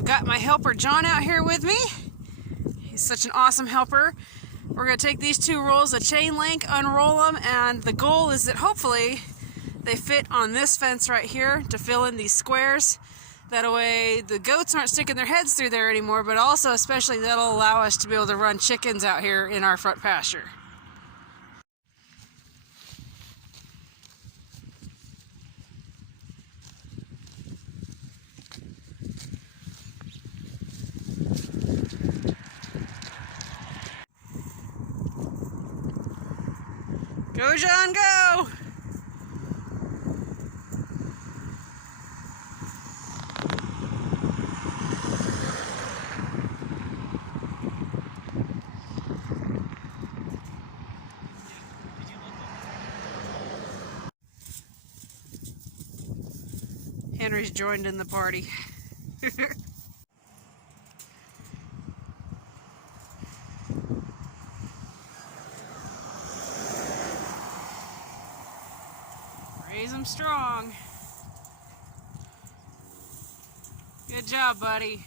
I've got my helper John out here with me. He's such an awesome helper. We're going to take these 2 rolls of chain link, unroll them, and the goal is that hopefully they fit on this fence right here to fill in these squares. That way the goats aren't sticking their heads through there anymore, but also especially that'll allow us to be able to run chickens out here in our front pasture. Go, John, go! Henry's joined in the party. Raise them strong. Good job, buddy.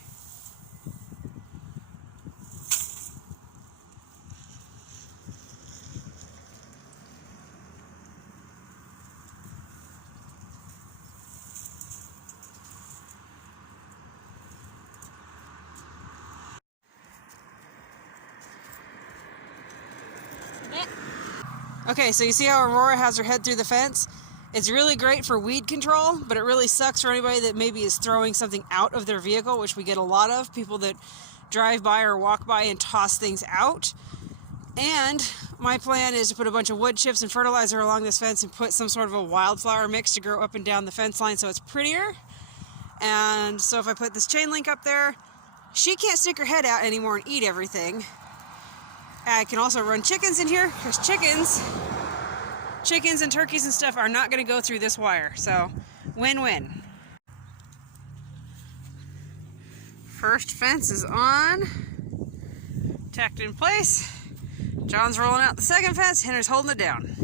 Okay, so you see how Aurora has her head through the fence? It's really great for weed control, but it really sucks for anybody that maybe is throwing something out of their vehicle, which we get a lot of, people that drive by or walk by and toss things out. And my plan is to put a bunch of wood chips and fertilizer along this fence and put some sort of a wildflower mix to grow up and down the fence line so it's prettier. And so if I put this chain link up there, she can't stick her head out anymore and eat everything. I can also run chickens in here, because chickens and turkeys and stuff are not going to go through this wire. So, win-win. First fence is on, tacked in place. John's rolling out the second fence, Henry's holding it down.